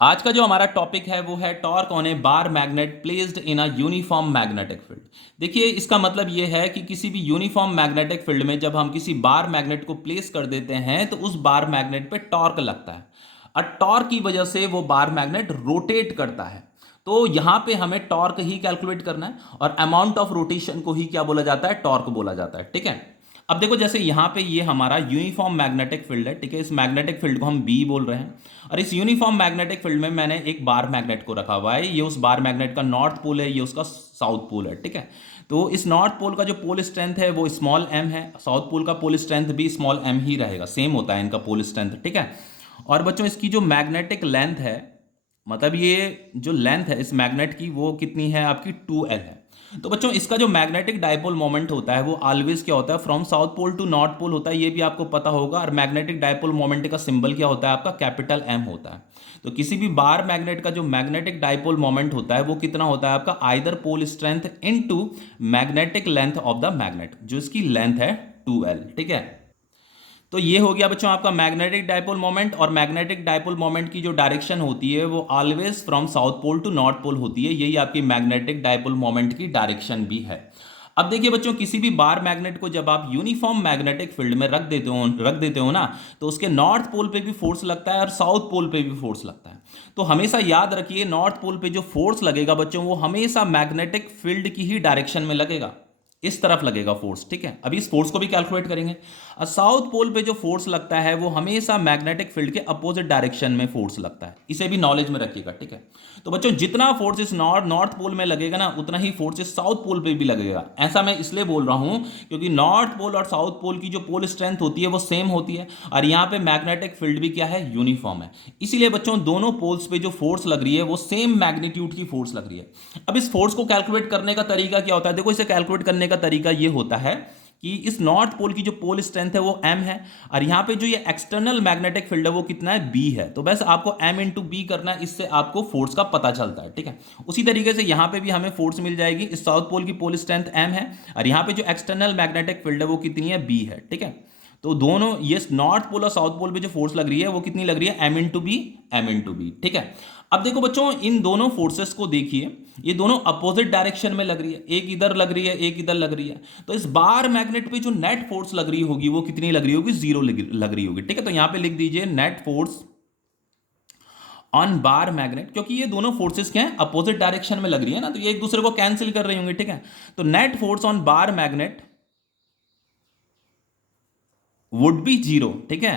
आज का जो हमारा टॉपिक है वो है torque on A bar magnet placed in a uniform magnetic field. देखिए, इसका मतलब ये है कि किसी भी यूनिफॉर्म मैग्नेटिक फील्ड में जब हम किसी बार मैग्नेट को प्लेस कर देते हैं तो उस बार मैग्नेट पे टॉर्क लगता है और टॉर्क की वजह से वो बार मैग्नेट रोटेट करता है। तो यहाँ पे हमें टॉर्क ही कैलकुलेट करना है और अमाउंट ऑफ रोटेशन को ही क्या बोला जाता है, टॉर्क बोला जाता है। ठीक है। अब देखो, जैसे यहाँ पे ये हमारा यूनिफॉर्म मैग्नेटिक फील्ड है। ठीक है, इस मैग्नेटिक फील्ड को हम बी बोल रहे हैं और इस यूनिफॉर्म मैग्नेटिक फील्ड में मैंने एक बार मैग्नेट को रखा हुआ है। ये उस बार मैग्नेट का नॉर्थ पोल है, ये उसका साउथ पोल है। ठीक है, तो इस नॉर्थ पोल का जो पोल स्ट्रेंथ है वो स्मॉल एम है, साउथ पोल का पोल स्ट्रेंथ भी स्मॉल एम ही रहेगा, सेम होता है इनका पोल स्ट्रेंथ। ठीक है, और बच्चों इसकी जो मैग्नेटिक लेंथ है, मतलब ये जो लेंथ है इस मैग्नेट की वो कितनी है आपकी, 2L है। तो बच्चों इसका जो मैग्नेटिक डायपोल मोमेंट होता है वो ऑलवेज क्या होता है, from south pole to north pole होता है, ये भी आपको पता होगा। और मैग्नेटिक डायपोल मोमेंट का सिंबल क्या होता है आपका, कैपिटल एम होता है। तो किसी भी बार मैग्नेट का जो मैग्नेटिक डायपोल मोमेंट होता है वो कितना होता है आपका, either pole strength into magnetic length of the magnet, जो इसकी लेंथ है 2L। ठीक है, तो ये हो गया बच्चों आपका मैग्नेटिक डायपोल मोमेंट। और मैग्नेटिक डायपोल मोमेंट की जो डायरेक्शन होती है वो always from south pole to north pole होती है, यही आपकी मैग्नेटिक डायपोल मोमेंट की डायरेक्शन भी है। अब देखिए बच्चों, किसी भी बार मैग्नेट को जब आप यूनिफॉर्म मैग्नेटिक फील्ड में रख देते हो ना, तो उसके नॉर्थ पोल पे भी फोर्स लगता है और साउथ पोल पे भी फोर्स लगता है। तो हमेशा याद रखिए, नॉर्थ पोल पे जो फोर्स लगेगा बच्चों वो हमेशा मैग्नेटिक फील्ड की ही डायरेक्शन में लगेगा, इस तरफ लगेगा फोर्स। ठीक है, अभी इस फोर्स को भी कैलकुलेट करेंगे। और साउथ पोल पे जो फोर्स लगता है वो हमेशा मैग्नेटिक फील्ड के अपोजिट डायरेक्शन में फोर्स लगता है, इसे भी नॉलेज में रखिएगा। ठीक है, तो बच्चों जितना फोर्स इस नॉर्थ पोल में लगेगा ना, उतना ही फोर्स इस साउथ पोल पे भी लगेगा। ऐसा मैं इसलिए बोल रहा हूं क्योंकि नॉर्थ पोल और साउथ पोल की जो पोल स्ट्रेंथ होती है वो सेम होती है और यहाँ पे मैग्नेटिक फील्ड भी क्या है, यूनिफॉर्म है। इसीलिए बच्चों दोनों पोल्स पे जो फोर्स लग रही है वो सेम मैग्नीट्यूड की फोर्स लग रही है। अब इस फोर्स को कैलकुलेट करने का तरीका क्या होता है, देखो इसे कैलकुलेट करने का तरीका ये होता है कि इस नॉर्थ पोल की जो पोल स्ट्रेंथ है वो m है और यहाँ पे जो ये एक्सटर्नल मैग्नेटिक फील्ड है वो कितना है, b है। तो बस आपको m इंटू बी करना है, इससे आपको फोर्स का पता चलता है। ठीक है, उसी तरीके से यहाँ पे भी हमें फोर्स मिल जाएगी। इस साउथ पोल की पोल स्ट्रेंथ m है और यहाँ पे जो एक्सटर्नल मैग्नेटिक फील्ड है वो कितनी है, b है। ठीक है, तो दोनों ये नॉर्थ पोल और साउथ पोल पे जो फोर्स लग रही है वो कितनी लग रही है, m into B, m into B. ठीक है, अब देखो बच्चों इन दोनों फोर्सेस को देखिए, ये दोनों अपोजिट डायरेक्शन में लग रही है, एक इधर लग रही है एक इधर लग रही है। तो इस बार मैग्नेट पे जो नेट फोर्स लग रही होगी वो कितनी लग रही होगी, 0 लग रही होगी। ठीक है, तो यहां पे लिख दीजिए net force on bar magnet, क्योंकि ये दोनों फोर्सेस क्या है, अपोजिट डायरेक्शन में लग रही है ना, तो ये एक दूसरे को कैंसिल कर रही होंगी। ठीक है, तो net force on bar magnet would be 0। ठीक है,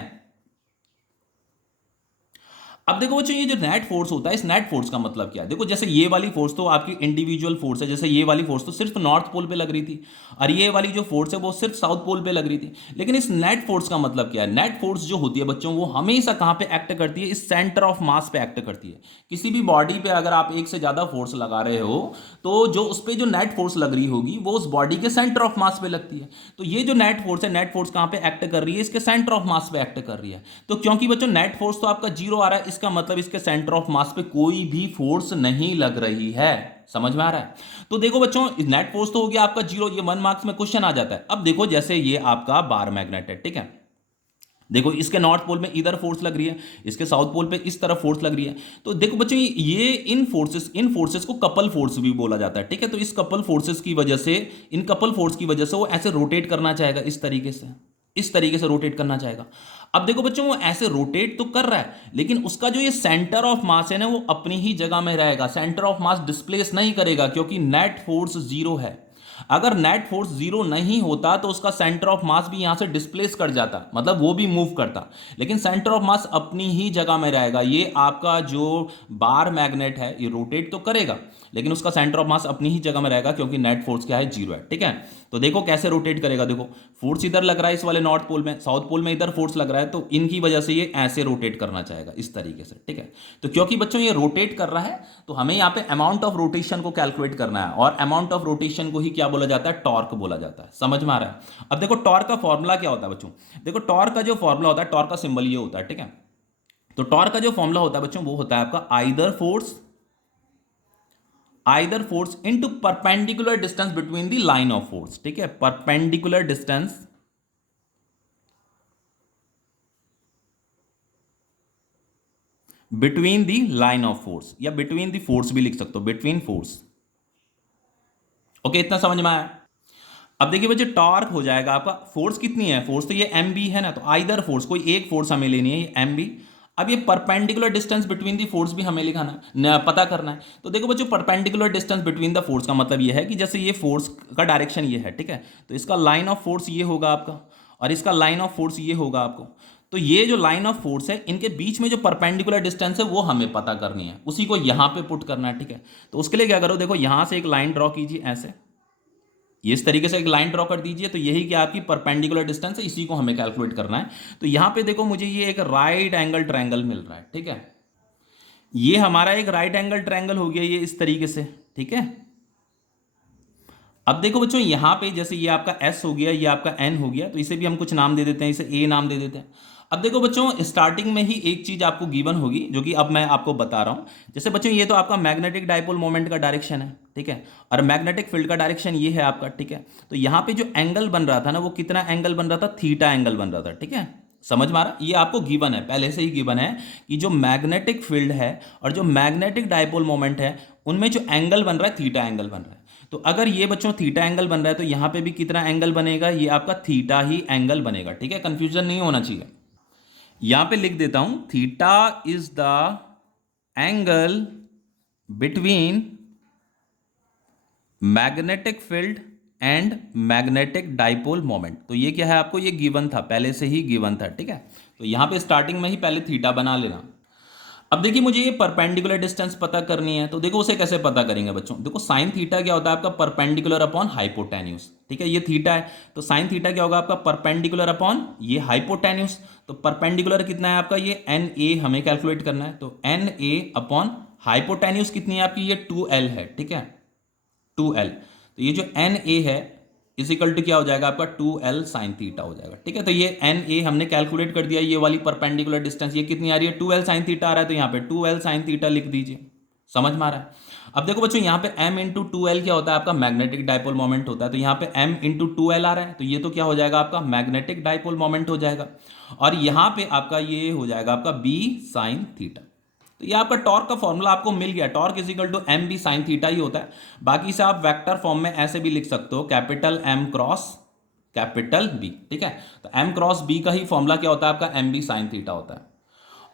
अब देखो बच्चों ये जो नेट फोर्स होता है, इस नेट फोर्स का मतलब क्या है, देखो जैसे ये वाली फोर्स तो आपकी इंडिविजुअल फोर्स है, जैसे ये वाली फोर्स तो सिर्फ नॉर्थ पोल पे लग रही थी और ये वाली जो फोर्स है वो सिर्फ साउथ पोल पे लग रही थी। लेकिन इस नेट फोर्स का मतलब क्या है, नेट फोर्स जो होती है बच्चों वो हमेशा कहां पे एक्ट करती है, इस सेंटर ऑफ मास पे एक्ट करती है। किसी भी बॉडी पे अगर आप एक से ज्यादा फोर्स लगा रहे हो तो जो उस पर जो नेट फोर्स लग रही होगी वो उस बॉडी के सेंटर ऑफ मास पे लगती है। तो ये जो नेट फोर्स है, नेट फोर्स कहां पे एक्ट कर रही है, इसके सेंटर ऑफ मास पे एक्ट कर रही है। तो क्योंकि बच्चों नेट फोर्स तो आपका 0 आ रहा है, इसका मतलब इसके सेंटर ऑफ मास पे कोई भी फोर्स नहीं लग रही है। समझ में आ रहा है? तो देखो बच्चों नेट फोर्स तो हो गया आपका 0, ये 1 मार्क्स में क्वेश्चन आ जाता है। अब देखो जैसे ये आपका बार मैग्नेट है। ठीक है, देखो इसके नॉर्थ पोल में इधर फोर्स लग रही है, इसके साउथ पोल पे इस तरफ फोर्स लग रही है। तो देखो बच्चों ये इन फोर्सेस को कपल फोर्स भी बोला जाता है। ठीक है, तो इस कपल फोर्सेस की वजह से, इन कपल फोर्स की वजह से वो ऐसे रोटेट करना चाहेगा, इस तरीके से रोटेट करना चाहेगा। अब देखो बच्चों वो ऐसे रोटेट तो कर रहा है लेकिन उसका जो ये सेंटर ऑफ मास है ना वो अपनी ही जगह में रहेगा, सेंटर ऑफ मास डिस्प्लेस नहीं करेगा क्योंकि नेट फोर्स 0 है। अगर नेट फोर्स 0 नहीं होता तो उसका सेंटर ऑफ मास भी यहां से डिस्प्लेस कर जाता, मतलब वो भी मूव करता, लेकिन सेंटर ऑफ मास अपनी ही जगह में रहेगा। ये आपका जो बार मैग्नेट है ये रोटेट तो करेगा लेकिन उसका सेंटर ऑफ मास अपनी ही जगह में रहेगा क्योंकि नेट फोर्स क्या है, 0 है। ठीक है, तो देखो कैसे रोटेट करेगा, देखो फोर्स इधर लग रहा है इस वाले नॉर्थ पोल में, साउथ पोल में इधर फोर्स लग रहा है, तो इनकी वजह से ये ऐसे रोटेट करना चाहेगा इस तरीके से। ठीक है, तो क्योंकि बच्चों ये रोटेट कर रहा है तो हमें यहाँ पे अमाउंट ऑफ रोटेशन को कैलकुलेट करना है और अमाउंट ऑफ रोटेशन को ही क्या बोला जाता है, टॉर्क बोला जाता है। समझ में आ रहा है? अब देखो टॉर्क का फॉर्मूला क्या होता है बच्चों, देखो टॉर्क का जो फॉर्मूला होता है, टॉर्क का सिंबल ये होता है। ठीक है, तो टॉर्क का जो फॉर्मूला होता है बच्चों वो होता है आपका either force into perpendicular distance between the line of force. ठीक है, perpendicular distance between the line of force, या बिटवीन दी फोर्स भी लिख सकते हो, बिटवीन फोर्स। ओके, इतना समझ में आया। अब देखिए बच्चे, टॉर्क हो जाएगा आपका, फोर्स कितनी है, फोर्स तो ये एम बी है ना, तो आइदर फोर्स, कोई एक फोर्स हमें लेनी है, ये एम बी। अब ये perpendicular distance between the force भी हमें लिखाना है, पता करना है। तो देखो बच्चों, perpendicular distance between the force का मतलब ये है कि जैसे ये फोर्स का डायरेक्शन ये है, ठीक है, तो इसका लाइन ऑफ फोर्स ये होगा आपका, और इसका लाइन ऑफ फोर्स ये होगा आपको। तो ये जो लाइन ऑफ फोर्स है, इनके बीच में जो परपेंडिकुलर डिस्टेंस है वो हमें पता करनी है, उसी को यहां पे पुट करना है, ठीक है। तो उसके लिए क्या करो, देखो यहां से एक लाइन ड्रॉ कीजिए ऐसे, ये इस तरीके से एक लाइन ड्रॉ कर दीजिए, तो यही क्या आपकी परपेंडिकुलर डिस्टेंस है, इसी को हमें कैलकुलेट करना है। तो यहां पे देखो मुझे ये एक राइट एंगल ट्रायंगल मिल रहा है, ठीक है, ये हमारा एक राइट एंगल ट्रायंगल हो गया ये इस तरीके से, ठीक है। अब देखो बच्चों, यहां पे जैसे ये आपका S हो गया, ये आपका N हो गया, तो इसे भी हम कुछ नाम दे देते हैं, इसे A नाम दे देते हैं। अब देखो बच्चों, स्टार्टिंग में ही एक चीज आपको गिवन होगी, जो कि अब मैं आपको बता रहा हूं। जैसे बच्चों, ये तो आपका मैग्नेटिक डाइपोल मोमेंट का डायरेक्शन है, ठीक है, और मैग्नेटिक फील्ड का डायरेक्शन ये है आपका, ठीक है। तो यहाँ पे जो एंगल बन रहा था ना, वो कितना एंगल बन रहा था, थीटा एंगल बन रहा था, ठीक है। समझ में आ रहा, ये आपको गिवन है, पहले से ही गिवन है कि जो मैग्नेटिक फील्ड है और जो मैग्नेटिक डाइपोल मोमेंट है, उनमें जो एंगल बन रहा है, थीटा एंगल बन रहा है। तो अगर ये बच्चों थीटा एंगल बन रहा है, तो यहां पे भी कितना एंगल बनेगा, ये आपका थीटा ही एंगल बनेगा, ठीक है, कंफ्यूजन नहीं होना चाहिए। यहां पे लिख देता हूं, theta is the angle between magnetic field and magnetic dipole moment. तो ये क्या है आपको, ये गिवन था, पहले से ही गिवन था, ठीक है। तो यहां पे स्टार्टिंग में ही पहले थीटा बना लेना। अब देखिए, मुझे ये परपेंडिकुलर डिस्टेंस पता करनी है, तो देखो उसे कैसे पता करेंगे बच्चों। देखो साइन थीटा क्या होता है आपका, परपेंडिकुलर अपॉन हाइपोटेन्यूज, ठीक है, ये थीटा है, तो साइन थीटा क्या होगा आपका, परपेंडिकुलर अपॉन ये हाइपोटेन्यूज। तो परपेंडिकुलर कितना है आपका, ये एन ए हमें कैलकुलेट करना है, तो एन ए अपॉन हाइपोटेन्यूज कितनी है आपकी, ये 2L है, ठीक है, 2L। तो ये जो एन ए है इज इक्वल टू क्या हो जाएगा आपका, 2L साइन थीटा हो जाएगा, ठीक है। तो ये एन ए हमने कैलकुलेट कर दिया, ये वाली परपेंडिकुलर डिस्टेंस ये कितनी आ रही है, 2L साइन थीटा आ रहा है, तो यहाँ पे 2L साइन थीटा लिख दीजिए। समझ में आ रहा है। अब देखो बच्चों, यहाँ पे m इंटू 2L क्या होता है आपका, मैग्नेटिक डाइपोल मोमेंट होता है, तो यहाँ पे m इंटू 2L आ रहा है, तो ये तो क्या हो जाएगा आपका, मैग्नेटिक डाइपोल मोमेंट हो जाएगा, और यहाँ पे आपका ये हो जाएगा आपका b साइन थीटा। तो ये आपका टॉर्क का फॉर्मूला आपको मिल गया, torque is equal to M B sine theta ही होता है। बाकी इसे आप वेक्टर फॉर्म में ऐसे भी लिख सकते हो, capital M cross capital B, ठीक है। तो एम क्रॉस बी का ही फॉर्मूला क्या होता है आपका, एम बी साइन थीटा होता है।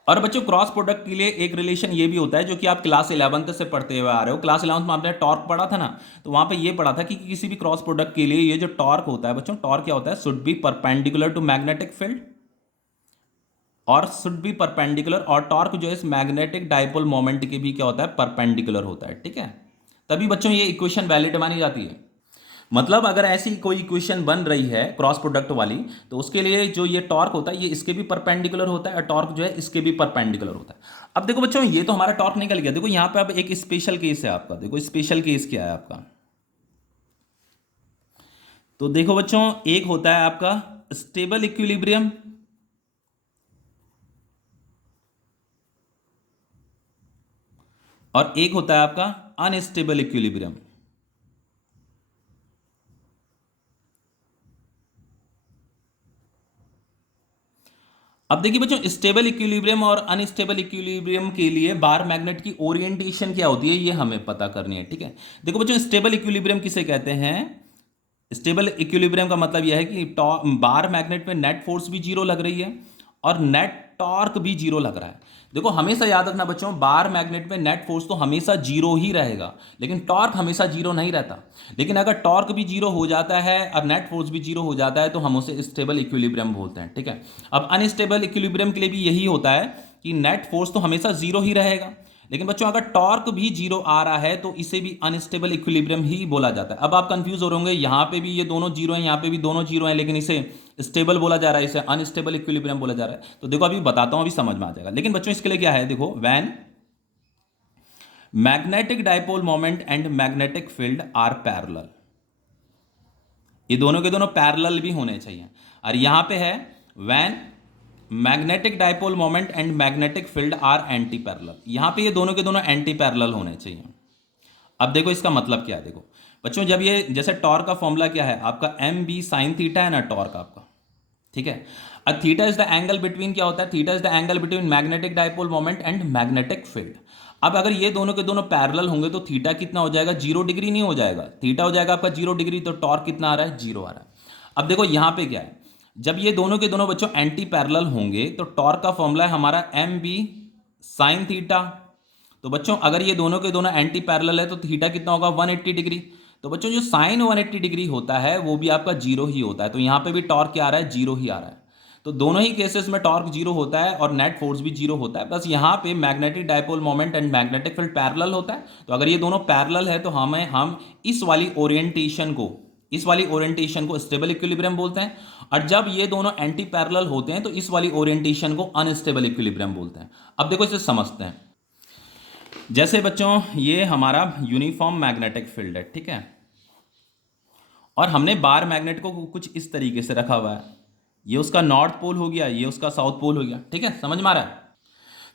और बच्चों, क्रॉस प्रोडक्ट के लिए एक रिलेशन ये भी होता है, जो कि आप क्लास 11th से पढ़ते हुए आ रहे हो। क्लास 11th में आपने टॉर्क पढ़ा था ना, तो वहां पे ये पढ़ा था कि किसी भी क्रॉस प्रोडक्ट के लिए ये जो टॉर्क होता है बच्चों, टॉर्क क्या होता है, should be perpendicular to magnetic field और शुड बी परपेंडिकुलर, और टॉर्क जो है इस मैग्नेटिक डाइपोल मोमेंट के भी क्या होता है, परपेंडिकुलर होता है, ठीक है। तभी बच्चों ये इक्वेशन वैलिड मानी जाती है। मतलब अगर ऐसी कोई इक्वेशन बन रही है क्रॉस प्रोडक्ट वाली, तो उसके लिए जो ये टॉर्क होता है ये इसके भी परपेंडिकुलर होता है, और टॉर्क जो है इसके भी परपेंडिकुलर होता है। अब देखो बच्चों, ये तो हमारा टॉर्क निकल गया। देखो यहाँ पे अब एक स्पेशल केस है आपका, देखो स्पेशल केस क्या है आपका। तो देखो बच्चों, एक होता है आपका स्टेबल इक्विलिब्रियम, और एक होता है आपका अनस्टेबल इक्विलिब्रियम। अब देखिए बच्चों, स्टेबल इक्विलिब्रियम और अनस्टेबल इक्विलिब्रियम के लिए बार मैग्नेट की ओरिएंटेशन क्या होती है, ये हमें पता करनी है, ठीक है। देखो बच्चों, स्टेबल इक्विलिब्रियम किसे कहते हैं, स्टेबल इक्विलिब्रियम का मतलब यह है कि बार मैग्नेट में नेट फोर्स भी जीरो लग रही है और नेट टॉर्क भी जीरो लग रहा है। देखो हमेशा याद रखना बच्चों, बार मैग्नेट में नेट फोर्स तो हमेशा जीरो ही रहेगा, लेकिन टॉर्क हमेशा जीरो नहीं रहता। लेकिन अगर टॉर्क भी जीरो हो जाता है और नेट फोर्स भी जीरो हो जाता है, तो हम उसे स्टेबल इक्विलिब्रियम बोलते हैं, ठीक है। अब अनस्टेबल इक्विलिब्रियम के लिए भी यही होता है कि नेट फोर्स तो हमेशा जीरो ही रहेगा, लेकिन बच्चों अगर टॉर्क भी जीरो आ रहा है तो इसे भी अनस्टेबल इक्विलिब्रियम ही बोला जाता है। अब आप कंफ्यूज हो रहे होंगे, यहां पे भी ये दोनों जीरो हैं, यहां पे भी दोनों जीरो हैं, लेकिन इसे स्टेबल बोला जा रहा है, इसे अनस्टेबल इक्विलिब्रियम बोला जा रहा है। तो देखो अभी बताता हूं, अभी समझ में आ जाएगा। लेकिन बच्चों इसके लिए क्या है, देखो when magnetic dipole moment and magnetic field are parallel, ये दोनों के दोनों पैरेलल भी होने चाहिए। और यहां पे है when magnetic dipole moment and magnetic field are antiparallel, यहां पे ये दोनों के दोनों एंटी पैरेलल होने चाहिए। अब देखो इसका मतलब क्या है, देखो बच्चों, जब ये जैसे टॉर्क का फॉर्मूला क्या है आपका, एम बी साइन थीटा है ना टॉर्क आपका, ठीक है। अब theta is the angle between, क्या होता है, theta is the angle between magnetic dipole moment and magnetic field. अब अगर ये दोनों के दोनों पैरेलल होंगे तो थीटा कितना हो जाएगा, 0 डिग्री नहीं हो जाएगा, थीटा हो जाएगा आपका 0 डिग्री, तो टॉर्क कितना आ रहा है, 0 आ रहा है। अब देखो यहां पे क्या है, जब ये दोनों के दोनों बच्चों एंटी पैरेलल होंगे तो टॉर्क का फॉर्मूला है हमारा एम बी साइन थीटा। तो बच्चों अगर ये दोनों के दोनों एंटी पैरेलल है तो थीटा कितना होगा, 180 डिग्री। तो बच्चों जो साइन 180 डिग्री होता है वो भी आपका जीरो ही होता है, तो यहाँ पे भी टॉर्क क्या आ रहा है, जीरो ही आ रहा है। तो दोनों ही केसेस में टॉर्क जीरो होता है और नेट फोर्स भी जीरो होता है, बस यहाँ पे magnetic dipole moment and magnetic field parallel होता है। तो अगर ये दोनों पैरेलल है तो हम इस वाली ओरिएंटेशन को स्टेबल इक्विलिब्रियम बोलते हैं, और जब ये दोनों एंटी पैरेलल होते हैं तो इस वाली ओरिएंटेशन को अनस्टेबल इक्विलिब्रियम बोलते हैं। अब देखो इसे समझते हैं। जैसे बच्चों ये हमारा यूनिफॉर्म मैग्नेटिक फील्ड है, ठीक है, और हमने बार मैग्नेट को कुछ इस तरीके से रखा हुआ है, ये उसका नॉर्थ पोल हो गया, ये उसका साउथ पोल हो गया, ठीक है, समझ में आ रहा है।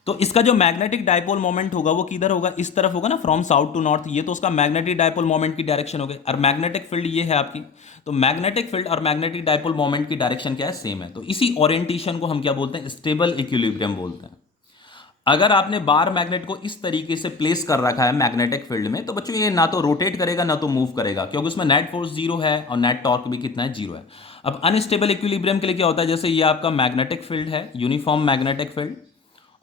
तो इसका जो मैग्नेटिक डाइपोल मोमेंट होगा वो किधर होगा, इस तरफ होगा ना, फ्रॉम साउथ टू नॉर्थ, ये तो उसका मैग्नेटिक डाइपोल मोमेंट की डायरेक्शन हो गई, और मैग्नेटिक फील्ड ये है आपकी। तो मैग्नेटिक फील्ड और मैग्नेटिक डाइपोल मोमेंट की डायरेक्शन क्या है, सेम है। तो इसी ओरिएंटेशन को हम क्या बोलते हैं, स्टेबल इक्विलिब्रियम बोलते हैं। अगर आपने बार मैग्नेट को इस तरीके से प्लेस कर रखा है मैग्नेटिक फील्ड में तो बच्चों ये ना तो रोटेट करेगा ना तो मूव करेगा, क्योंकि उसमें नेट फोर्स जीरो है और नेट टॉर्क भी कितना है, जीरो है। अब अनस्टेबल इक्विलिब्रियम के लिए क्या होता है, जैसे ये आपका मैग्नेटिक फील्ड है, यूनिफॉर्म मैग्नेटिक फील्ड,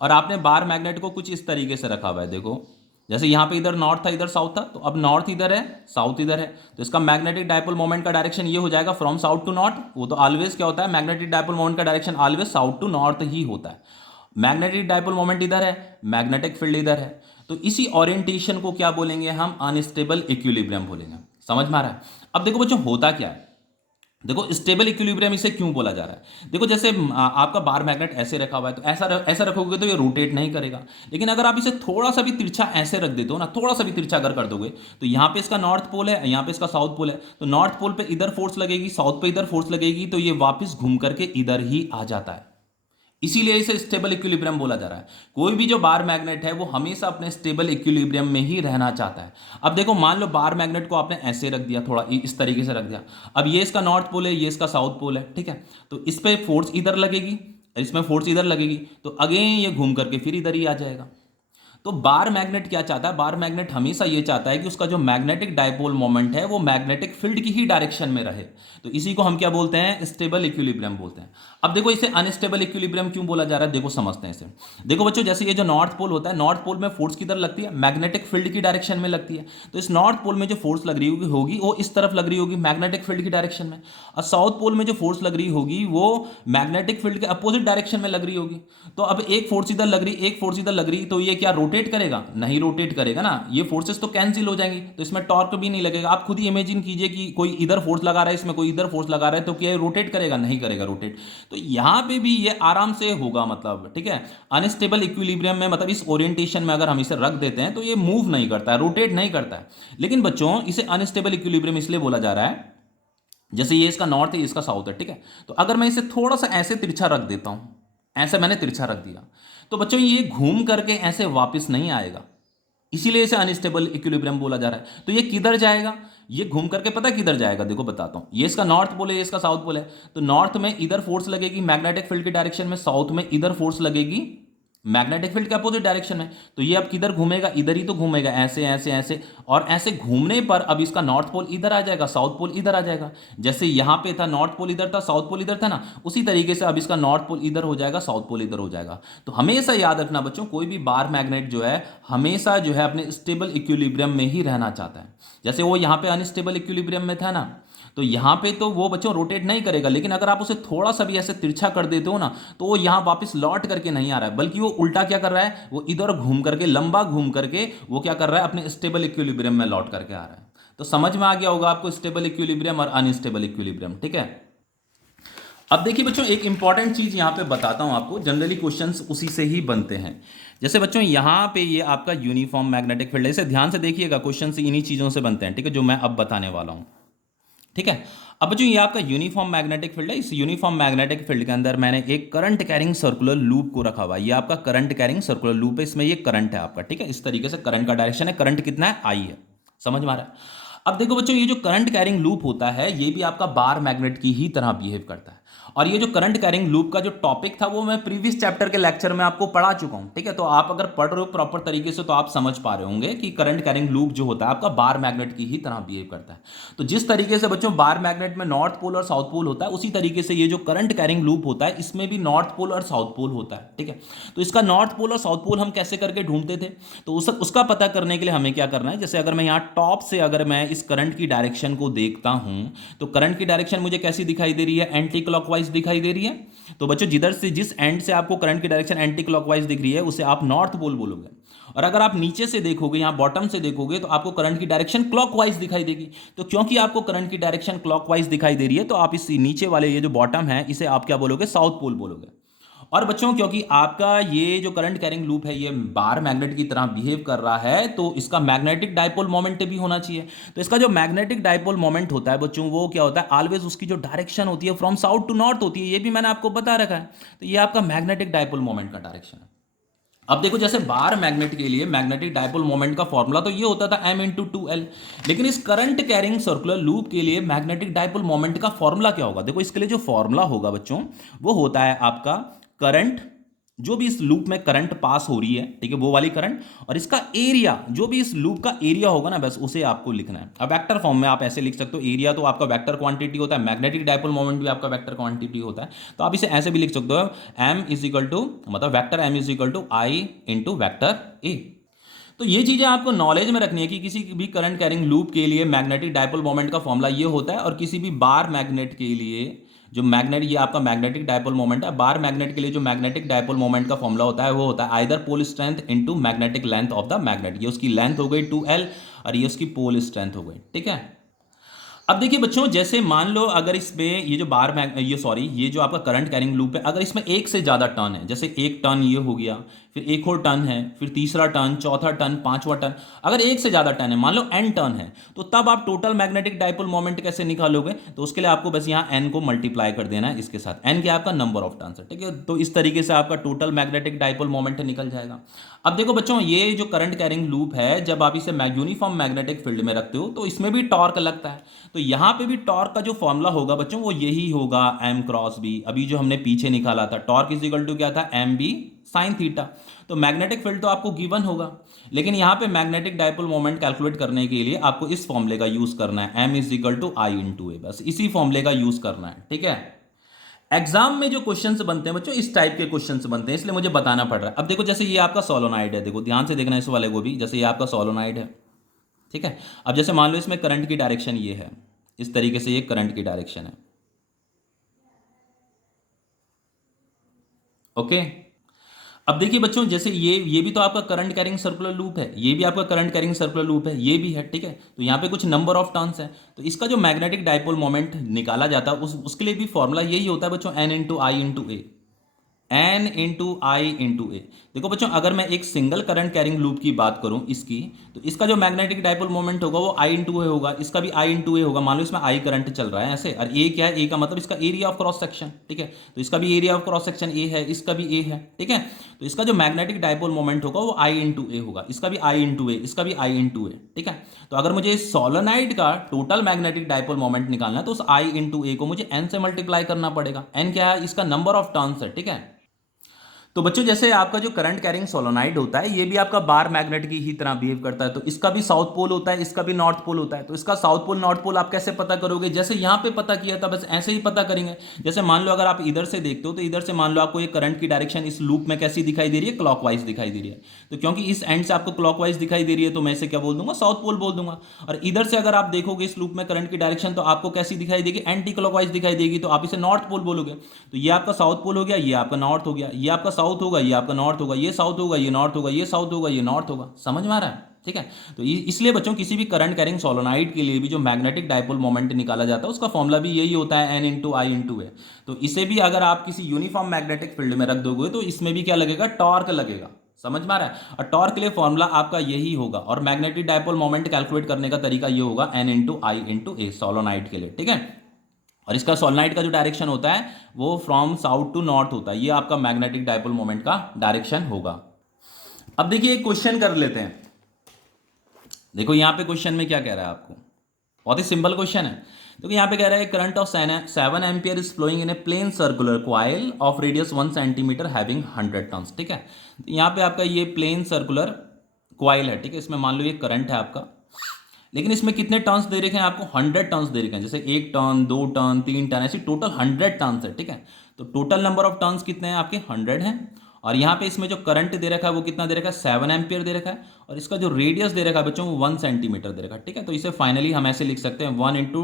और आपने बार मैग्नेट को कुछ इस तरीके से रखा हुआ है, देखो जैसे यहाँ पे इधर नॉर्थ था इधर साउथ था, तो अब नॉर्थ इधर है साउथ इधर है, तो इसका मैग्नेटिक डाइपोल मोमेंट का डायरेक्शन ये हो जाएगा फ्रॉम साउथ टू नॉर्थ। वो तो ऑलवेज क्या होता है, मैग्नेटिक डाइपोल मोमेंट का direction always south to north ही होता है। मैग्नेटिक डाइपोल मोमेंट इधर है, मैग्नेटिक फील्ड इधर है, तो इसी ओरिएंटेशन को क्या बोलेंगे हम, अनस्टेबल इक्विलिब्रियम बोलेंगे। समझ में आ रहा है। अब देखो बच्चों होता क्या है, देखो स्टेबल इक्विलिब्रियम इसे क्यों बोला जा रहा है। देखो जैसे आपका बार मैग्नेट ऐसे रखा हुआ है, तो ऐसा रखोगे तो ये रोटेट नहीं करेगा, लेकिन अगर आप इसे थोड़ा सा भी तिरछा ऐसे रख देते हो ना, थोड़ा सा भी तिरछा अगर कर दोगे, तो यहाँ पे इसका नॉर्थ पोल है, यहाँ पे इसका साउथ पोल है, तो नॉर्थ पोल पे इधर फोर्स लगेगी, साउथ पे इधर फोर्स लगेगी, तो ये वापस घूम करके इधर ही आ जाता है। इसीलिए इसे स्टेबल इक्विलिब्रियम बोला जा रहा है। कोई भी जो बार मैग्नेट है वो हमेशा अपने स्टेबल इक्विलिब्रियम में ही रहना चाहता है। अब देखो मान लो बार मैग्नेट को आपने ऐसे रख दिया, थोड़ा इस तरीके से रख दिया, अब ये इसका नॉर्थ पोल है, ये इसका साउथ पोल है, ठीक है, तो इस पे फोर्स इधर लगेगी, इसमें फोर्स इधर लगेगी, तो अगेन ये घूम करके फिर इधर ही आ जाएगा। तो बार मैग्नेट क्या चाहता है, बार मैग्नेट हमेशा ये चाहता है कि उसका जो मैग्नेटिक डाइपोल मोमेंट है वो मैग्नेटिक फील्ड की ही डायरेक्शन में रहे। तो इसी को हम क्या बोलते हैं, स्टेबल इक्विलिब्रियम बोलते हैं। अब देखो इसे अनस्टेबल इक्विलिब्रियम क्यों बोला जा रहा है, देखो समझते हैं इसे। देखो बच्चों जैसे ये जो नॉर्थ पोल होता है, नॉर्थ पोल में फोर्स किधर लगती है, मैग्नेटिक फील्ड की डायरेक्शन में लगती है। तो इस नॉर्थ पोल में जो फोर्स लग रही होगी वो इस तरफ लग रही होगी मैग्नेटिक फील्ड की डायरेक्शन में, और साउथ पोल में जो फोर्स लग रही होगी वो मैग्नेटिक फील्ड के अपोजिट डायरेक्शन में लग रही होगी। तो अब एक फोर्स इधर लग रही, एक फोर्स इधर लग रही, तो ये क्या रोटेट करेगा, नहीं रोटेट करेगा ना, ये फोर्सेस तो कैंसिल हो जाएंगी, तो इसमें टॉर्क भी नहीं लगेगा। आप खुद ही इमेजिन कीजिए कि कोई इधर फोर्स लगा रहा है, इसमें कोई इधर फोर्स लगा रहा है, तो क्या रोटेट करेगा, नहीं करेगा रोटेट। तो यहां पे भी ये आराम से होगा, मतलब ठीक है। अनस्टेबल इक्विलिब्रियम में मतलब इस ओरिएंटेशन में अगर हम इसे रख देते हैं तो ये मूव नहीं करता है, रोटेट नहीं करता है। लेकिन बच्चों इसे अनस्टेबल इक्विलिब्रियम इसलिए बोला जा रहा है, जैसे ये इसका नॉर्थ है, इसका साउथ है, ठीक है, तो अगर मैं इसे थोड़ा सा ऐसे तिरछा रख देता हूं, ऐसे मैंने तिरछा रख दिया, तो बच्चों ये घूम करके ऐसे वापस नहीं आएगा, इसीलिए इसे अनस्टेबल इक्विलिब्रियम बोला जा रहा है। तो ये किधर जाएगा, ये घूम करके पता किधर जाएगा, देखो बताता हूं। ये इसका नॉर्थ पोल है, ये इसका साउथ पोल है, तो नॉर्थ में इधर फोर्स लगेगी मैग्नेटिक फील्ड की डायरेक्शन में, साउथ में इधर फोर्स लगेगी मैग्नेटिक फील्ड के अपोजिट डायरेक्शन में। तो ये अब किधर घूमेगा, इधर ही तो घूमेगा, ऐसे ऐसे ऐसे, और ऐसे घूमने पर अब इसका नॉर्थ पोल इधर आ जाएगा, साउथ पोल इधर आ जाएगा। जैसे यहां पे था नॉर्थ पोल इधर था, साउथ पोल इधर था ना, उसी तरीके से अब इसका नॉर्थ पोल इधर हो जाएगा, साउथ पोल इधर हो जाएगा। तो हमेशा याद रखना बच्चों, कोई भी बार मैग्नेट जो है हमेशा जो है अपने स्टेबल इक्विलिब्रियम में ही रहना चाहता है। जैसे वो यहाँ पे अनस्टेबल इक्विलिब्रियम में था ना, तो यहां पे तो वो बच्चों रोटेट नहीं करेगा, लेकिन अगर आप उसे थोड़ा सा भी ऐसे तिरछा कर देते हो ना, तो वो यहां वापस लौट करके नहीं आ रहा है, बल्कि वो उल्टा क्या कर रहा है, वो इधर घूम करके, लंबा घूम करके वो क्या कर रहा है, अपने स्टेबल इक्विलिब्रियम में लौट करके आ रहा है। तो समझ में आ गया होगा आपको स्टेबल इक्विलिब्रियम और अनस्टेबल इक्विलिब्रियम, ठीक है। अब देखिए बच्चों एक इंपॉर्टेंट चीज यहां पे बताता हूं आपको, जनरली क्वेश्चंस उसी से ही बनते हैं। जैसे बच्चों यहां पे ये आपका यूनिफॉर्म मैग्नेटिक फील्ड है, इसे ध्यान से देखिएगा, क्वेश्चन इन्हीं चीजों से बनते हैं, ठीक है, जो मैं अब बताने वाला हूं, ठीक है। अब जो ये आपका यूनिफॉर्म मैग्नेटिक फील्ड है, इस यूनिफॉर्म मैग्नेटिक फील्ड के अंदर मैंने एक करंट कैरिंग सर्कुलर लूप को रखा हुआ है। ये आपका करंट कैरिंग सर्कुलर लूप है, इसमें ये करंट है आपका, ठीक है, इस तरीके से करंट का डायरेक्शन है, करंट कितना है, आई है, समझ में आ रहा है। अब देखो बच्चों ये जो करंट कैरिंग लूप होता है ये भी आपका बार मैग्नेट की ही तरह बिहेव करता है। और ये जो करंट कैरिंग लूप का जो टॉपिक था वो मैं प्रीवियस चैप्टर के लेक्चर में आपको पढ़ा चुका हूं, ठीक है। तो आप अगर पढ़ रहे हो प्रॉपर तरीके से तो आप समझ पा रहे होंगे कि करंट कैरिंग लूप जो होता है आपका बार मैग्नेट की ही तरह बिहेव करता है। तो जिस तरीके से बच्चों बार मैग्नेट में नॉर्थ पोल और साउथ पोल होता है, उसी तरीके से ये जो करंट कैरिंग लूप होता है इसमें भी नॉर्थ पोल और साउथ पोल होता है, ठीक है। तो इसका नॉर्थ पोल और साउथ पोल हम कैसे करके ढूंढते थे, तो उसका पता करने के लिए हमें क्या करना है, जैसे अगर मैं यहाँ टॉप से अगर मैं इस करंट की डायरेक्शन को देखता हूं तो करंट की डायरेक्शन मुझे कैसी दिखाई दे रही है, एंटी क्लॉकवाइज दिखाई दे रही है। तो बच्चों जिधर से जिस एंड से आपको करंट की डायरेक्शन एंटी क्लॉकवाइज दिख रही है उसे आप नॉर्थ पोल बोलोगे। और अगर आप नीचे से देखोगे, यहां बॉटम से देखोगे, तो आपको करंट की डायरेक्शन क्लॉकवाइज दिखाई देगी। तो क्योंकि आपको करंट की डायरेक्शन क्लॉकवाइज दिखाई दे रही है तो आप इस नीचे वाले ये जो बॉटम है इसे आप क्या बोलोगे, साउथ पोल बोलोगे। और बच्चों क्योंकि आपका ये जो करंट कैरिंग लूप है ये बार मैग्नेट की तरह बिहेव कर रहा है तो इसका मैग्नेटिक डाइपोल मोमेंट भी होना चाहिए। तो इसका जो मैग्नेटिक डाइपोल मोमेंट होता है बच्चों वो क्या होता है, ऑलवेज उसकी जो डायरेक्शन होती है फ्रॉम साउथ टू नॉर्थ होती है, ये भी मैंने आपको बता रखा है। तो ये आपका मैग्नेटिक डाइपोल मोमेंट का डायरेक्शन है। अब देखो जैसे बार मैग्नेट के लिए मैग्नेटिक डाइपोल मोमेंट का फॉर्मूला तो ये होता था m×2l, लेकिन इस करंट कैरिंग सर्कुलर लूप के लिए मैग्नेटिक डाइपोल मोमेंट का फॉर्मूला क्या होगा। देखो इसके लिए जो फॉर्मूला होगा बच्चों वो होता है आपका करंट, जो भी इस लूप में करंट पास हो रही है, ठीक है, वो वाली करंट, और इसका एरिया, जो भी इस लूप का एरिया होगा ना बस उसे आपको लिखना है। अब वेक्टर फॉर्म में आप ऐसे लिख सकते हो, एरिया तो आपका वेक्टर क्वांटिटी होता है, मैग्नेटिक डाइपोल मोमेंट भी आपका वेक्टर क्वांटिटी होता है। तो आप इसे ऐसे भी लिख सकते हो, m इज इक्वल टू, मतलब vector m is equal to I into vector A. तो ये चीजें आपको नॉलेज में रखनी है कि किसी भी करंट कैरिंग लूप के लिए मैग्नेटिक डाइपोल मोमेंट का फॉर्मूला ये होता है, और किसी भी बार मैग्नेट के लिए जो मैग्नेट, ये आपका मैग्नेटिक डाइपोल मोमेंट है, बार मैग्नेट के लिए जो मैग्नेटिक डाइपोल मोमेंट का फॉर्मूला होता है वो होता है either pole strength into magnetic length of the magnet. ये उसकी लेंथ हो गई 2l और ये उसकी पोल स्ट्रेंथ हो गई, ठीक है। अब देखिए बच्चों, जैसे मान लो अगर इसमें ये जो ये जो आपका करंट कैरिंग लूप है, अगर इसमें एक से ज़्यादा टर्न है, जैसे एक टर्न ये हो गया, फिर एक और टर्न है, फिर तीसरा टर्न, चौथा टर्न, पांचवा टर्न, अगर एक से ज़्यादा टर्न है, मान लो n टर्न है, तो तब आप टोटल मैग्नेटिक डाइपोल मोमेंट कैसे निकालोगे, तो उसके लिए आपको बस यहाँ n को मल्टीप्लाई कर देना है इसके साथ। n क्या आपका नंबर ऑफ टर्न्स है, ठीक है। तो इस तरीके से आपका टोटल मैग्नेटिक डाइपोल मोमेंट निकल जाएगा। अब देखो बच्चों, ये जो करंट कैरिंग लूप है, जब आप इसे यूनिफॉर्म मैग्नेटिक फील्ड में रखते हो तो इसमें भी टॉर्क लगता है। तो यहाँ पे भी टॉर्क का जो फॉर्मूला होगा बच्चों वो यही होगा, m क्रॉस b। अभी जो हमने पीछे निकाला था, टॉर्क इज इक्वल टू क्या था, mb साइन थीटा। तो मैग्नेटिक फील्ड तो आपको गिवन होगा, लेकिन यहाँ पे मैग्नेटिक डाइपोल मोमेंट कैलकुलेट करने के लिए आपको इस फॉर्मूले का यूज करना है, m is equal to I into A, बस इसी फॉर्मूले का यूज करना है, ठीक है। एग्जाम में जो क्वेश्चंस बनते हैं बच्चों इस टाइप के क्वेश्चंस बनते हैं, इसलिए मुझे बताना पड़ रहा है। अब देखो जैसे ये आपका सोलोनाइड है, देखो ध्यान से देखना इस वाले को भी, जैसे ये आपका सोलोनाइड है, ठीक है। अब जैसे मान लो इसमें करंट की डायरेक्शन ये है, इस तरीके से ये करंट की डायरेक्शन है, ओके। अब देखिए बच्चों, जैसे ये भी तो आपका करंट कैरिंग सर्कुलर लूप है, ये भी आपका करंट कैरिंग सर्कुलर लूप है, ये भी है, ठीक है। तो यहाँ पे कुछ नंबर ऑफ टर्न्स है, तो इसका जो मैग्नेटिक डाइपोल मोमेंट निकाला जाता है उसके लिए भी फॉर्मूला यही होता है बच्चों, n इंटू आई इंटू ए, n इंटू आई इंटू ए। देखो बच्चों, अगर मैं एक सिंगल करंट कैरिंग लूप की बात करूं इसकी, तो इसका जो मैग्नेटिक डाइपोल मोमेंट होगा वो आई इंटू ए होगा, इसका भी आई इंटू ए होगा। मान लो इसमें आई करंट चल रहा है ऐसे, और ए क्या है, ए का मतलब इसका एरिया ऑफ क्रॉस सेक्शन, ठीक है। तो इसका भी area of cross section A है, इसका भी ए है, ठीक है। तो इसका जो मैग्नेटिक डाइपोल मोमेंट होगा वो आई इंटू ए होगा, इसका भी आई इंटू ए, इसका भी आई इंटू ए, ठीक है। तो अगर मुझे सोलेनाइड का टोटल मैग्नेटिक डाइपोल मोमेंट निकालना है तो उस आई इंटू ए को मुझे एन से मल्टीप्लाई करना पड़ेगा। एन क्या है, इसका नंबर ऑफ टर्न्स है, ठीक है। तो बच्चों जैसे आपका जो करंट कैरिंग सोलोनाइड होता है ये भी आपका बार मैग्नेट की ही तरह बिहेव करता है। तो इसका भी साउथ पोल होता है, इसका भी नॉर्थ पोल होता है। तो इसका साउथ पोल नॉर्थ पोल आप कैसे पता करोगे, जैसे यहाँ पे पता किया था बस ऐसे ही पता करेंगे। जैसे मान लो अगर आप इधर से देखते हो तो इधर से मान लो आपको ये करंट की डायरेक्शन इस लूप में कैसी दिखाई दे रही है, क्लॉकवाइज दिखाई दे रही है। तो क्योंकि इस एंड से आपको क्लॉकवाइज दिखाई दे रही है तो मैं इसे क्या बोल दूंगा, साउथ पोल बोल दूंगा। और इधर से अगर आप देखोगे इस लूप में करंट की डायरेक्शन तो आपको कैसी दिखाई देगी, एंटी क्लॉकवाइज दिखाई देगी, तो आप इसे नॉर्थ पोल बोलोगे। तो ये आपका साउथ पोल हो गया, ये आपका नॉर्थ हो गया, ये आपका साउथ होगा, ये आपका नॉर्थ होगा, ये साउथ होगा, ये नॉर्थ होगा, ये साउथ होगा, ये नॉर्थ होगा। समझ में आ रहा है, ठीक है। तो इसलिए बच्चों किसी भी करंट कैरिंग सोलोनाइड के लिए भी जो मैग्नेटिक डाइपोल मोमेंट निकाला जाता है उसका फॉर्मूला भी यही होता है, एन इंटू आई इंटू ए। तो इसे भी अगर आप किसी यूनिफॉर्म मैग्नेटिक फील्ड में रख दोगे तो इसमें भी क्या लगेगा, टॉर्क लगेगा। समझ में आ रहा है। और टॉर्क के लिए फॉर्मूला आपका यही होगा, और मैग्नेटिक डाइपोल मोमेंट कैलकुलेट करने का तरीका ये होगा, एन इंटू आई इंटू ए सोलोनाइड के लिए, ठीक है। और इसका सोलेनाइड का जो डायरेक्शन होता है वो फ्रॉम साउथ टू नॉर्थ होता है, ये आपका मैग्नेटिक डाइपोल मोमेंट का डायरेक्शन होगा। अब देखिए एक क्वेश्चन कर लेते हैं। देखो यहां पे क्वेश्चन में क्या कह रहा है आपको, बहुत ही सिंपल क्वेश्चन है। तो यहाँ पे कह रहा है current of 7 ampere is flowing in a plane circular coil of radius 1 centimetre having 100 turns. ठीक है, तो यहाँ पे आपका ये प्लेन सर्कुलर कॉइल है। ठीक है, इसमें मान लो ये करंट है आपका, लेकिन इसमें कितने टर्न्स दे रखे हैं आपको? 100 टर्न्स दे रखे हैं, जैसे 1 टर्न, 2 टर्न, 3 टर्न, ऐसी टोटल 100 टर्न्स है। ठीक है, तो टोटल नंबर ऑफ टर्न्स कितने हैं आपके? 100 हैं। और यहाँ पे इसमें जो करंट दे रखा है वो कितना दे रखा है? 7 एम्पियर दे रखा है। और इसका जो रेडियस दे रखा है बच्चों वो 1 सेंटीमीटर दे रखा है। ठीक है, तो इसे फाइनली हम ऐसे लिख सकते हैं 1 इंटू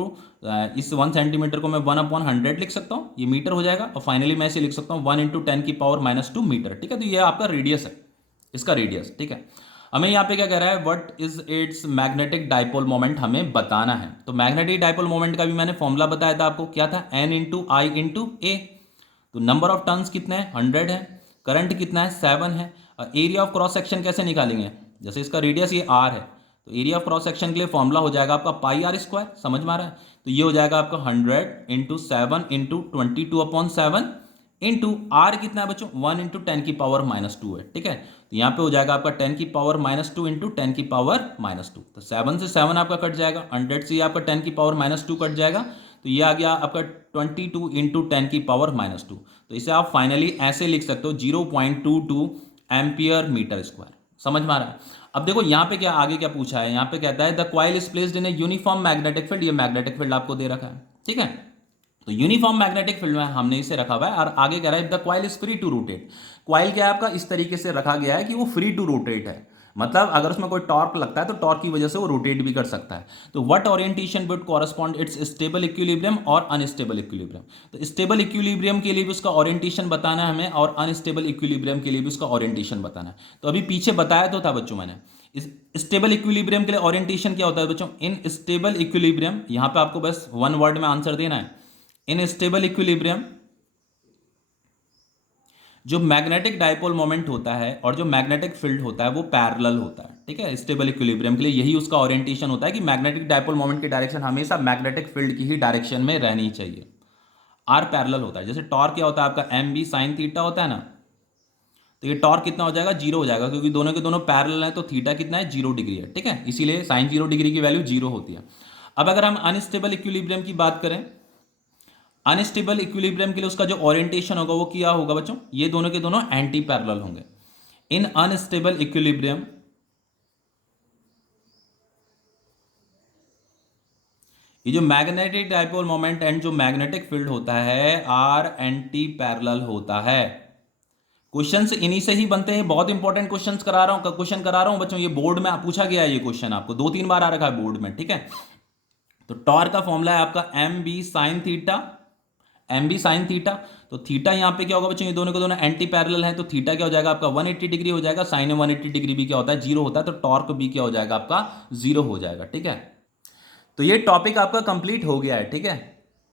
इस 1 सेंटीमीटर को मैं 1/100 लिख सकता हूँ, ये मीटर हो जाएगा। और फाइनली मैं ऐसे लिख सकता हूँ 1 इंटू 10⁻⁻2 मीटर। ठीक है, तो ये आपका रेडियस है, इसका रेडियस। ठीक है, हमें यहाँ पे क्या कह रहा है? What is it's magnetic dipole moment हमें बताना है। तो मैग्नेटिक डाइपोल मोमेंट का भी मैंने फॉर्मूला बताया था आपको, क्या था? N इंटू आई इंटू ए। तो नंबर ऑफ टर्न्स कितने हैं? 100 है। करंट कितना है? 7 है। और एरिया ऑफ क्रॉस सेक्शन कैसे निकालेंगे? जैसे इसका रेडियस ये r है, तो एरिया ऑफ क्रॉस सेक्शन के लिए फॉर्मूला हो जाएगा आपका πr²। समझ में आ रहा है? तो ये हो जाएगा आपका 100 इंटू 7 इंटू 22/7 इंटू आर कितना है बच्चों? 1 इंटू 10⁻⁻2 है। ठीक है, तो यहाँ पे हो जाएगा आपका 10⁻⁻2 इंटू 10⁻⁻2। तो 7 से 7 आपका कट जाएगा, 100 से आपका 10⁻⁻2 कट जाएगा, तो ये आ गया आपका 22 इंटू 10⁻⁻2। तो इसे आप फाइनली ऐसे लिख सकते हो 0.22 एम्पियर मीटर स्क्वायर। समझ में आ रहा है? अब देखो यहाँ पे क्या आगे क्या पूछा है, यहाँ पे कहता है the coil is placed in a uniform magnetic field. ये मैग्नेटिक फील्ड आपको दे रखा है। ठीक है, तो यूनिफॉर्म मैग्नेटिक फील्ड में हमने इसे रखा हुआ है। और आगे कह रहा है the coil is free to rotate. Coil क्या है आपका? इस तरीके से रखा गया है कि वो फ्री टू रोटेट है, मतलब अगर उसमें कोई टॉर्क लगता है तो टॉर्क की वजह से वो रोटेट भी कर सकता है। तो what orientation would correspond it's stable equilibrium और अनस्टेबल इक्विलिब्रियम। तो स्टेबल इक्विलिब्रियम के लिए भी उसका ओरिएंटेशन बताना है हमें, और अनस्टेबल इक्विलिब्रियम के लिए भी उसका ओरिएंटेशन बताना है। तो अभी पीछे बताया तो था बच्चों मैंने, इस स्टेबल इक्विलिब्रियम के लिए ओरिएंटेशन क्या होता है बच्चों? इन स्टेबल इक्विलिब्रियम, यहां पे आपको बस वन वर्ड में आंसर देना है। इन स्टेबल इक्विलिब्रियम जो मैग्नेटिक डाइपोल मोमेंट होता है और जो मैग्नेटिक फील्ड होता है वो पैरेलल होता है। ठीक है, स्टेबल इक्विलिब्रियम के लिए यही उसका ओरिएंटेशन होता है कि मैग्नेटिक डाइपोल मोमेंट की डायरेक्शन हमेशा मैग्नेटिक फील्ड की ही डायरेक्शन में रहनी चाहिए। आर पैरेलल होता है। जैसे टॉर्क क्या होता है आपका? एम बी साइन थीटा होता है ना, तो ये टॉर्क कितना हो जाएगा? 0 हो जाएगा, क्योंकि दोनों के दोनों पैरेलल है, तो थीटा कितना है? 0 डिग्री है। ठीक है, इसीलिए साइन 0 डिग्री की वैल्यू 0 होती है। अब अगर हम अनस्टेबल इक्विलिब्रियम की बात करें, अनस्टेबल इक्विलिब्रियम के लिए उसका जो ओरिएंटेशन होगा वो क्या होगा बच्चों? ये दोनों के दोनों एंटी पैरेलल होंगे। इन अनस्टेबल इक्विलिब्रियम ये जो मैग्नेटिक डाइपोल मोमेंट एंड जो मैग्नेटिक फील्ड होता है आर एंटी पैरेलल होता है। क्वेश्चंस इन्हीं से ही बनते हैं। बहुत इंपॉर्टेंट क्वेश्चन करा रहा हूं बच्चों, ये बोर्ड में पूछा गया है ये क्वेश्चन, आपको 2-3 बार आ रखा है बोर्ड में। ठीक है, तो टॉर्क का फॉर्मूला है आपका M B sine theta, M B sine theta. तो थीटा यहाँ पे क्या होगा बच्चों? ये दोनों के दोनों एंटी पैरेलल हैं, तो थीटा क्या हो जाएगा आपका? 180 डिग्री हो जाएगा। साइन 180 डिग्री भी क्या होता है? 0 होता है। तो टॉर्क भी क्या हो जाएगा आपका? 0 हो जाएगा। ठीक है, तो ये टॉपिक आपका कंप्लीट हो गया है। ठीक है,